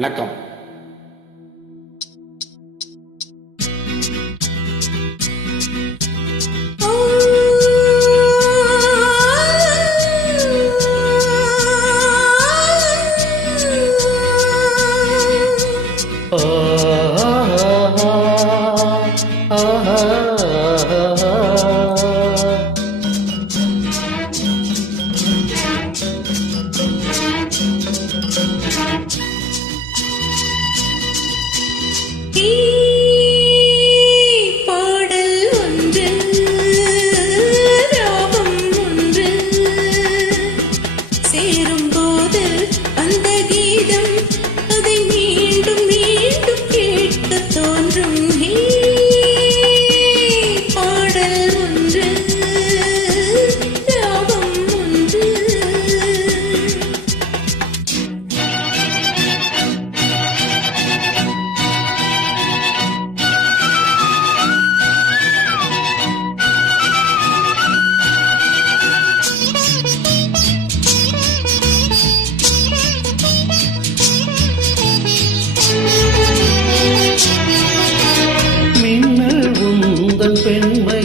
வணக்கம். பெண்மை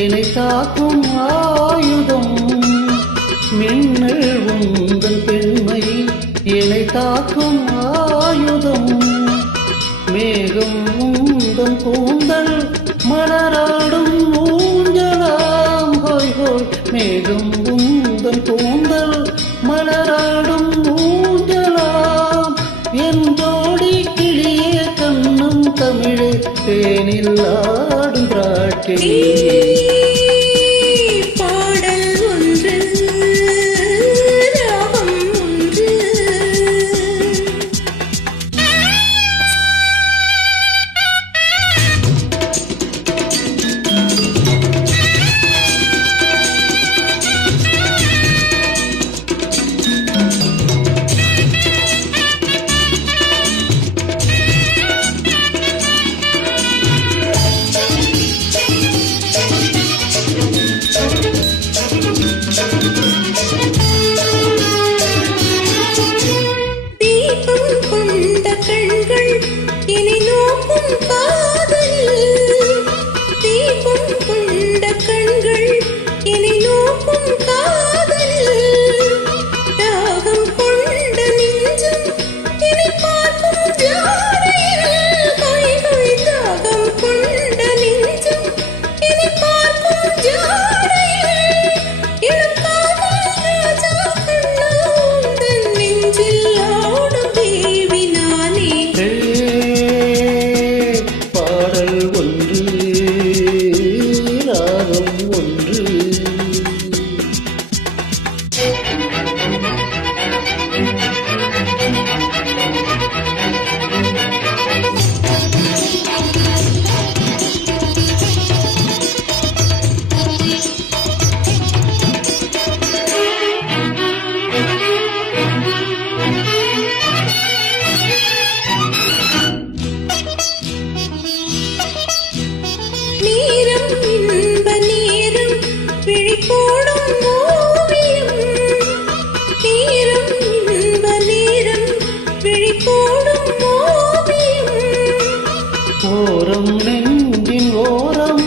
என்னை தாக்கும் ஆயுதம். மின்னல் உந்தன் பெண்மை என்னை தாக்கும் ஆயுதம். மேகம் உந்தன் கூந்தல் மலராடும் ஊஞ்சலாம். ஹோய் ஹோய் மேகம் உந்தன் கூந்தல் மலராடும் ஊஞ்சலாம். என் ஜோடி கிளியே கண்ணும் தமிழே தேனில் ஆடும் திராட்சை. ஓரம் நெஞ்சின் ஓரம்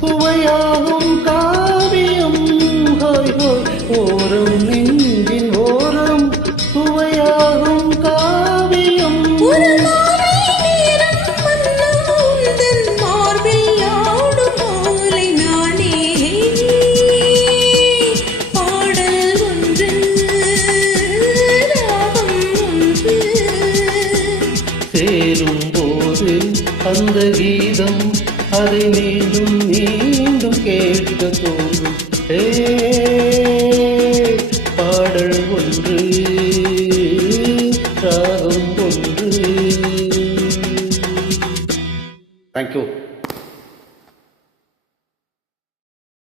சுவையாகும் காவியம். ஹோய் ஹோய் ஓரம் நெஞ்சின் ஓரம் சுவையாகும் காவியம். சேரும்போது அந்த கீதம் அதை மீண்டும் மீண்டும் கேட்க தோன்றும்.